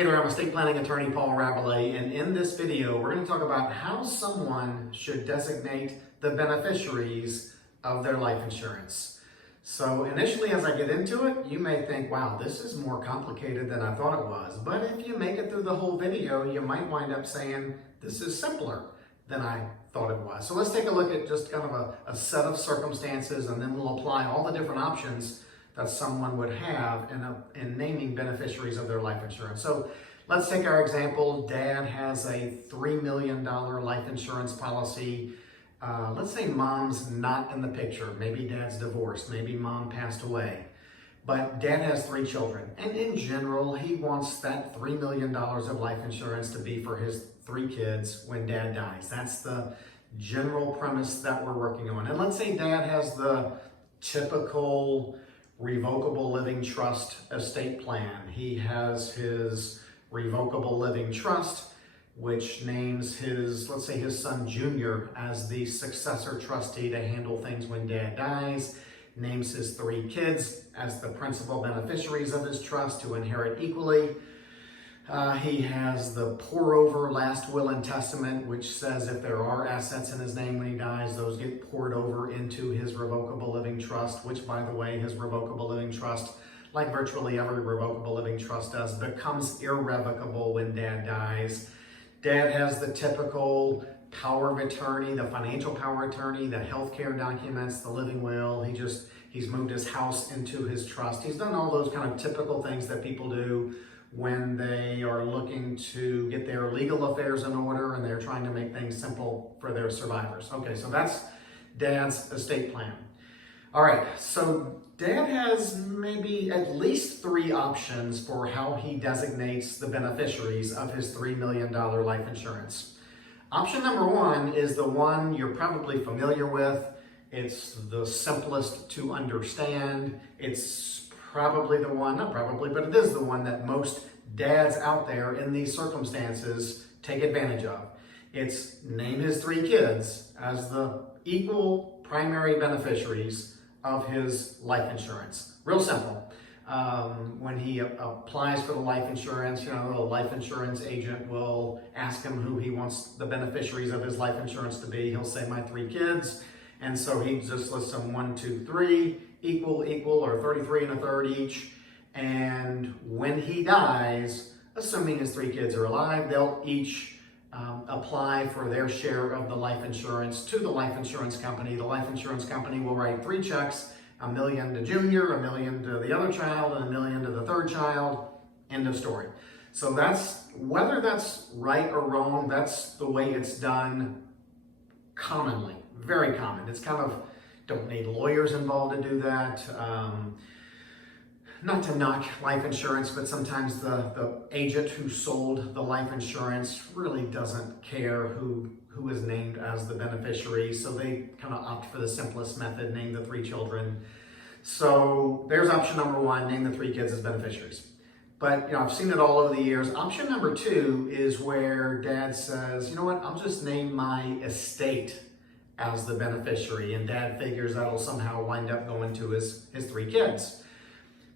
Hey there, I'm estate planning attorney Paul Rabalais, and in this video, we're going to talk about how someone should designate the beneficiaries of their life insurance. So initially, as I get into it, you may think, wow, this is more complicated than I thought it was. But if you make it through the whole video, you might wind up saying, this is simpler than I thought it was. So let's take a look at just kind of a set of circumstances, and then we'll apply all the different options that someone would have in naming beneficiaries of their life insurance. So let's take our example. Dad has a $3 million life insurance policy. Let's say mom's not in the picture. Maybe dad's divorced. Maybe mom passed away. But dad has 3 children. And in general, he wants that $3 million of life insurance to be for his 3 kids when dad dies. That's the general premise that we're working on. And let's say dad has the typical revocable living trust estate plan. He has his revocable living trust, which names his, let's say his son Junior as the successor trustee to handle things when dad dies, names his 3 kids as the principal beneficiaries of his trust to inherit equally. He has the pour over last will and testament, which says if there are assets in his name when he dies, those get poured over into his revocable living trust, which, by the way, his revocable living trust, like virtually every revocable living trust does, becomes irrevocable when dad dies. Dad has the typical power of attorney, the financial power of attorney, the healthcare documents, the living will. He's moved his house into his trust. He's done all those kind of typical things that people do when they are looking to get their legal affairs in order and they're trying to make things simple for their survivors. Okay, so that's dad's estate plan. All right, so dad has maybe at least 3 options for how he designates the beneficiaries of his $3 million life insurance. Option number 1 is the one you're probably familiar with. It's the simplest to understand. It's probably the one, not probably, but it is the one that most dads out there in these circumstances take advantage of. It's name his 3 kids as the equal primary beneficiaries of his life insurance. Real simple. When he applies for the life insurance, the life insurance agent will ask him who he wants the beneficiaries of his life insurance to be. He'll say my 3 kids. And so he just lists them 1, 2, 3, equal, or 33 1/3 each. And when he dies, assuming his 3 kids are alive, they'll each apply for their share of the life insurance to the life insurance company. The life insurance company will write 3 checks, $1 million to Junior, $1 million to the other child, and $1 million to the 3rd child. End of story. So that's, whether that's right or wrong, that's the way it's done commonly, very common. It's kind of, don't need lawyers involved to do that. Not to knock life insurance, but sometimes the agent who sold the life insurance really doesn't care who is named as the beneficiary, so they kind of opt for the simplest method, name the 3 children. So there's option number 1, name the 3 kids as beneficiaries. But I've seen it all over the years. Option number 2 is where dad says, you know what, I'll just name my estate as the beneficiary, and dad figures that'll somehow wind up going to his 3 kids.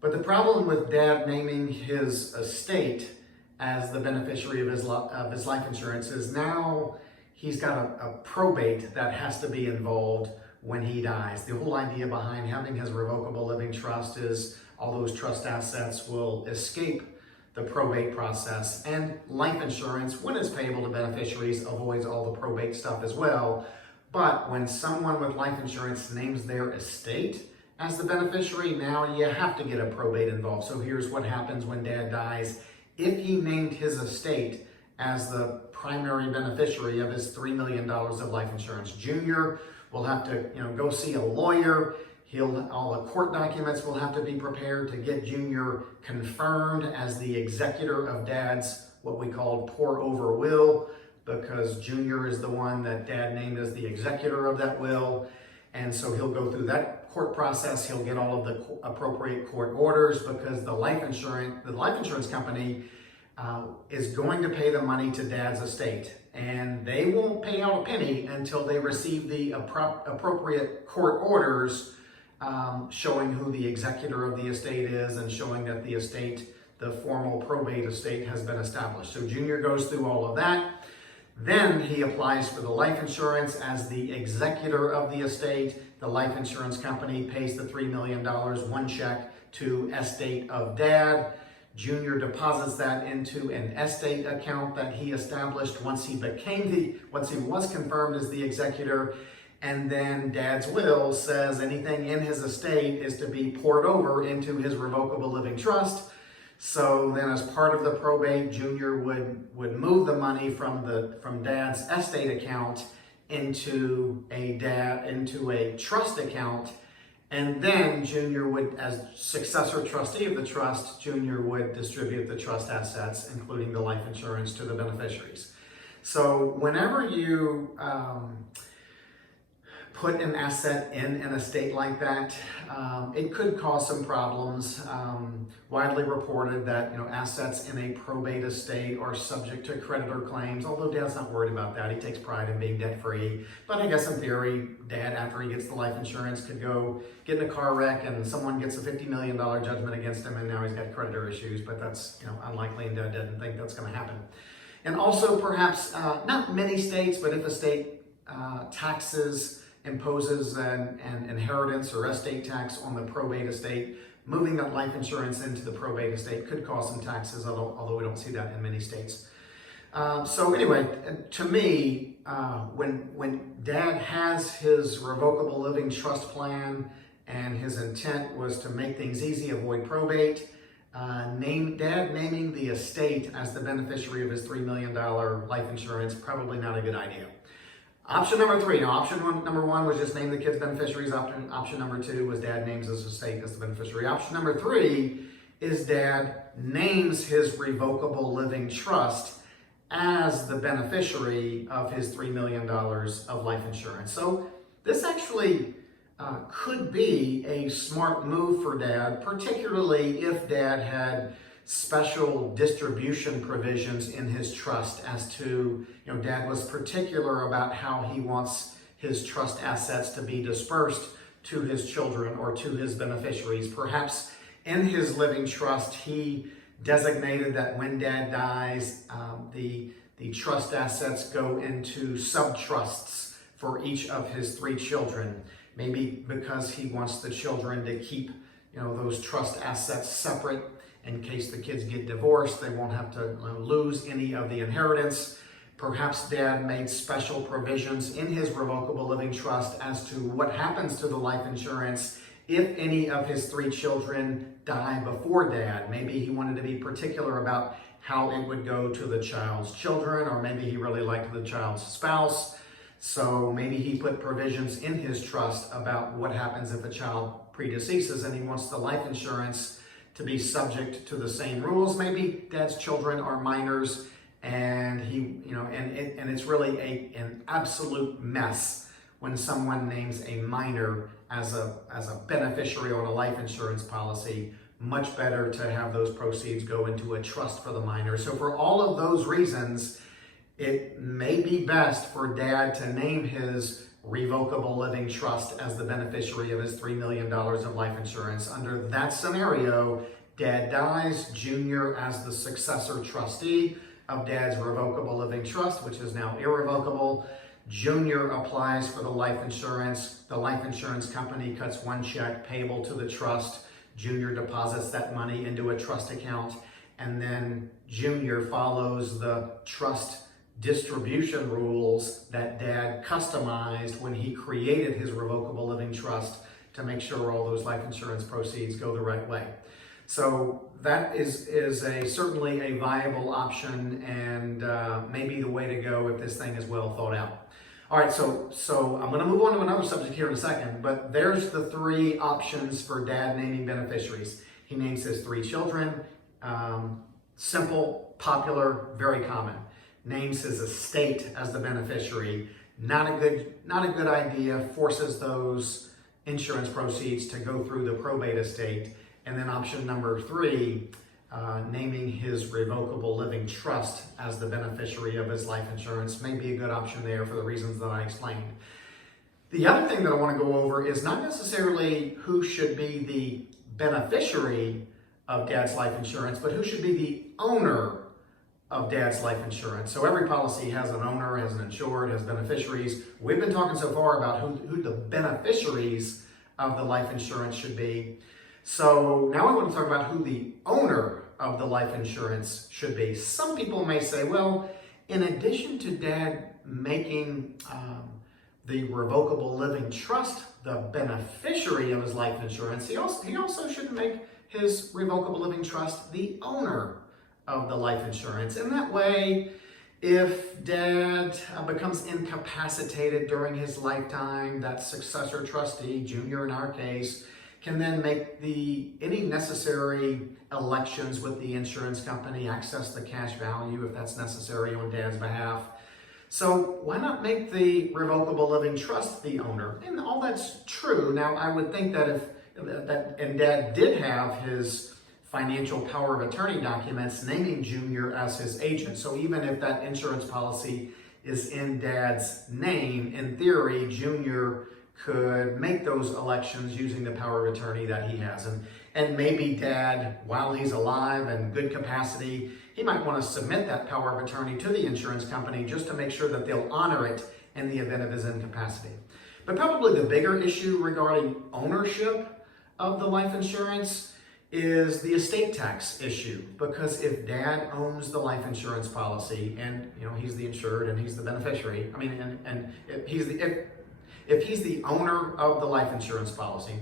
But the problem with dad naming his estate as the beneficiary of his life insurance is now he's got a probate that has to be involved when he dies. The whole idea behind having his revocable living trust is all those trust assets will escape the probate process, and life insurance, when it's payable to beneficiaries, avoids all the probate stuff as well. But when someone with life insurance names their estate as the beneficiary, now you have to get a probate involved. So here's what happens when dad dies. If he named his estate as the primary beneficiary of his $3 million of life insurance, Junior will have to go see a lawyer. All the court documents will have to be prepared to get Junior confirmed as the executor of dad's, what we call pour over will, because Junior is the one that dad named as the executor of that will. And so he'll go through that court process. He'll get all of the appropriate court orders, because the life insurance company is going to pay the money to dad's estate. And they won't pay out a penny until they receive the appropriate court orders showing who the executor of the estate is and showing that the estate the formal probate estate has been established. So Junior goes through all of that. Then he applies for the life insurance as the executor of the estate. The life insurance company pays the $3 million, one check to estate of Dad. Junior deposits that into an estate account that he established once he was confirmed as the executor. And then Dad's will says anything in his estate is to be poured over into his revocable living trust. So then as part of the probate, Junior would move the money from Dad's estate account into a trust account. And then Junior would, as successor trustee of the trust, Junior would distribute the trust assets, including the life insurance, to the beneficiaries. So whenever you put an asset in an estate like that, it could cause some problems. Widely reported that assets in a probate estate are subject to creditor claims, although Dad's not worried about that. He takes pride in being debt-free. But I guess in theory, Dad, after he gets the life insurance, could go get in a car wreck and someone gets a $50 million judgment against him and now he's got creditor issues, but that's unlikely, and Dad doesn't think that's going to happen. And also perhaps, not many states, but if a state imposes an inheritance or estate tax on the probate estate, moving that life insurance into the probate estate could cause some taxes, although we don't see that in many states. So anyway, to me, when Dad has his revocable living trust plan and his intent was to make things easy, avoid probate, Dad naming the estate as the beneficiary of his $3 million life insurance, probably not a good idea. Option number 3. Now, number 1 was just name the kids beneficiaries. Option number 2 was Dad names his estate as the beneficiary. Option number 3 is Dad names his revocable living trust as the beneficiary of his $3 million of life insurance. So this actually could be a smart move for Dad, particularly if Dad had special distribution provisions in his trust as to, Dad was particular about how he wants his trust assets to be dispersed to his children or to his beneficiaries. Perhaps in his living trust, he designated that when Dad dies, the trust assets go into sub-trusts for each of his 3 children. Maybe because he wants the children to keep, those trust assets separate. In case the kids get divorced, they won't have to lose any of the inheritance. Perhaps Dad made special provisions in his revocable living trust as to what happens to the life insurance if any of his 3 children die before Dad. Maybe he wanted to be particular about how it would go to the child's children, or maybe he really liked the child's spouse. So maybe he put provisions in his trust about what happens if a child predeceases and he wants the life insurance to be subject to the same rules. Maybe Dad's children are minors, and it's really an absolute mess when someone names a minor as a beneficiary on a life insurance policy. Much better to have those proceeds go into a trust for the minor. So for all of those reasons, it may be best for Dad to name his revocable living trust as the beneficiary of his $3 million of life insurance. Under that scenario, Dad dies, Junior as the successor trustee of Dad's revocable living trust, which is now irrevocable. Junior applies for the life insurance. The life insurance company cuts one check payable to the trust. Junior deposits that money into a trust account, and then Junior follows the trust distribution rules that Dad customized when he created his revocable living trust to make sure all those life insurance proceeds go the right way. So that is certainly a viable option, and maybe the way to go if this thing is well thought out. All right, so I'm going to move on to another subject here in a second, but there's the 3 options for Dad naming beneficiaries. He names his 3 children. Simple, popular, very common. Names his estate as the beneficiary. Not a good idea. Forces those insurance proceeds to go through the probate estate. And then option number 3, naming his revocable living trust as the beneficiary of his life insurance may be a good option there for the reasons that I explained. The other thing that I want to go over is not necessarily who should be the beneficiary of dad's life insurance, but who should be the owner of dad's life insurance. So every policy has an owner, has an insured, has beneficiaries. We've been talking so far about who the beneficiaries of the life insurance should be. So now we want to talk about who the owner of the life insurance should be. Some people may say, well, in addition to dad making the revocable living trust the beneficiary of his life insurance, he also should make his revocable living trust the owner of the life insurance. And that way, if dad becomes incapacitated during his lifetime, that successor trustee, Junior in our case, can then make any necessary elections with the insurance company, access the cash value if that's necessary on dad's behalf. So why not make the revocable living trust the owner? And all that's true. Now, I would think that and dad did have his financial power of attorney documents naming Junior as his agent. So even if that insurance policy is in dad's name, in theory, Junior could make those elections using the power of attorney that he has. And maybe dad, while he's alive and good capacity, he might want to submit that power of attorney to the insurance company just to make sure that they'll honor it in the event of his incapacity. But probably the bigger issue regarding ownership of the life insurance is the estate tax issue. Because if dad owns the life insurance policy and he's the insured and he's the beneficiary, and if he's the owner of the life insurance policy,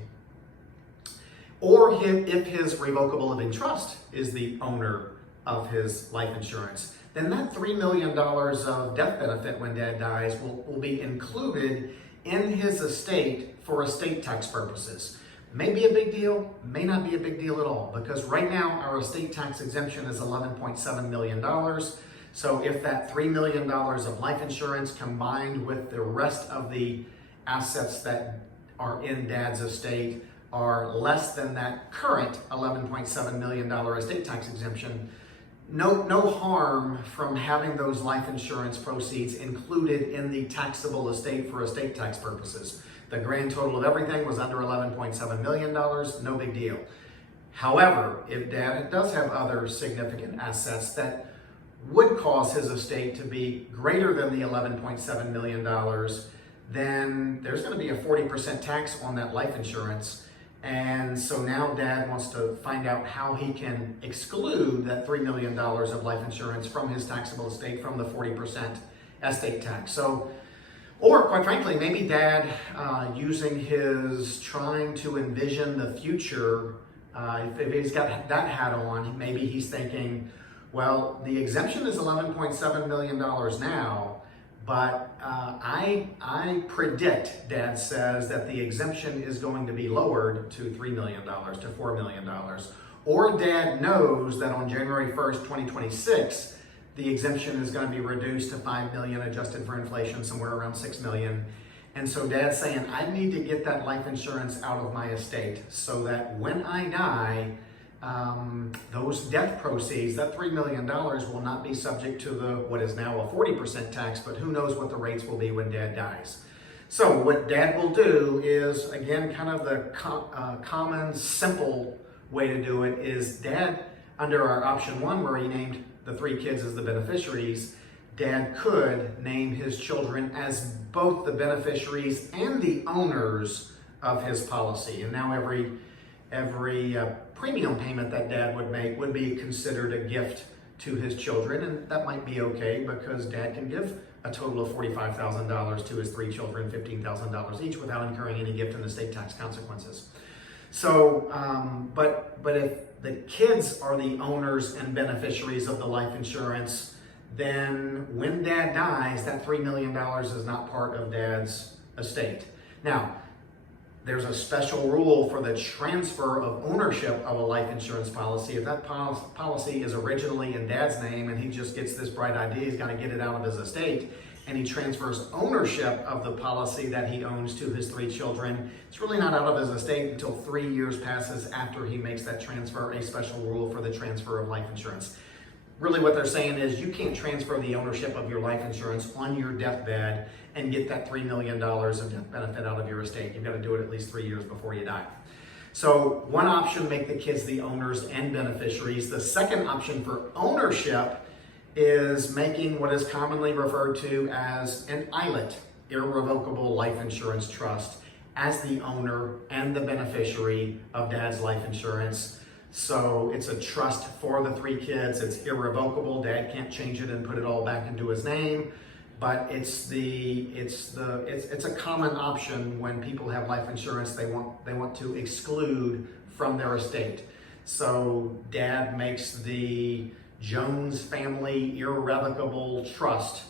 or if his revocable living trust is the owner of his life insurance, then that $3 million of death benefit when dad dies will be included in his estate for estate tax purposes. May be a big deal, may not be a big deal at all, because right now our estate tax exemption is $11.7 million. So if that $3 million of life insurance combined with the rest of the assets that are in dad's estate are less than that current $11.7 million estate tax exemption, no harm from having those life insurance proceeds included in the taxable estate for estate tax purposes. The grand total of everything was under $11.7 million, no big deal. However, if dad does have other significant assets that would cause his estate to be greater than the $11.7 million, then there's going to be a 40% tax on that life insurance. And so now dad wants to find out how he can exclude that $3 million of life insurance from his taxable estate from the 40% estate tax. Or quite frankly, maybe dad using his trying to envision the future, if he's got that hat on, maybe he's thinking, well, the exemption is $11.7 million now, but I predict, dad says, that the exemption is going to be lowered to $3 million, to $4 million. Or dad knows that on January 1st, 2026, the exemption is going to be reduced to $5 million, adjusted for inflation, somewhere around $6 million. And so dad's saying, I need to get that life insurance out of my estate so that when I die, those death proceeds, that $3 million will not be subject to what is now a 40% tax, but who knows what the rates will be when dad dies. So what dad will do is, again, kind of the common, simple way to do it is dad, under our option 1, where he named the 3 kids as the beneficiaries, dad could name his children as both the beneficiaries and the owners of his policy. And now every premium payment that dad would make would be considered a gift to his children, and that might be okay because dad can give a total of $45,000 to his 3 children, $15,000 each, without incurring any gift and estate tax consequences. So, but if the kids are the owners and beneficiaries of the life insurance, then when dad dies, that $3 million is not part of dad's estate. Now, there's a special rule for the transfer of ownership of a life insurance policy. If that policy is originally in dad's name and he just gets this bright idea, he's got to get it out of his estate, and he transfers ownership of the policy that he owns to his 3 children, it's really not out of his estate until 3 years passes after he makes that transfer, a special rule for the transfer of life insurance. Really what they're saying is you can't transfer the ownership of your life insurance on your deathbed and get that $3 million of death benefit out of your estate. You've got to do it at least 3 years before you die. So one option, make the kids the owners and beneficiaries. The second option for ownership is making what is commonly referred to as an ILIT, irrevocable life insurance trust, as the owner and the beneficiary of dad's life insurance. So it's a trust for the three kids. It's irrevocable. Dad can't change it and put it all back into his name. But it's a common option when people have life insurance. They want to exclude from their estate. So dad makes the Jones family irrevocable trust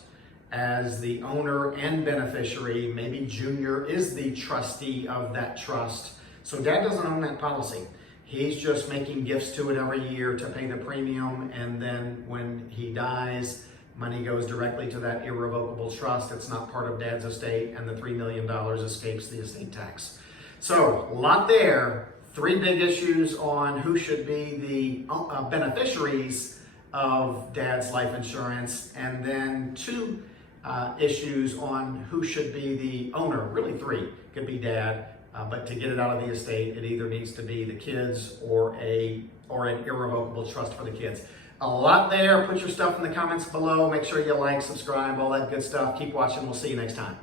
as the owner and beneficiary. Maybe Junior is the trustee of that trust. So dad doesn't own that policy. He's just making gifts to it every year to pay the premium, and then when he dies, money goes directly to that irrevocable trust. It's not part of dad's estate, and the $3 million escapes the estate tax. So, a lot there. 3 big issues on who should be the beneficiaries of dad's life insurance, and then 2 issues on who should be the owner. Really 3. Could be dad, but to get it out of the estate, it either needs to be the kids or an irrevocable trust for the kids. A lot there. Put your stuff in the comments below. Make sure you like, subscribe, all that good stuff. Keep watching. We'll see you next time.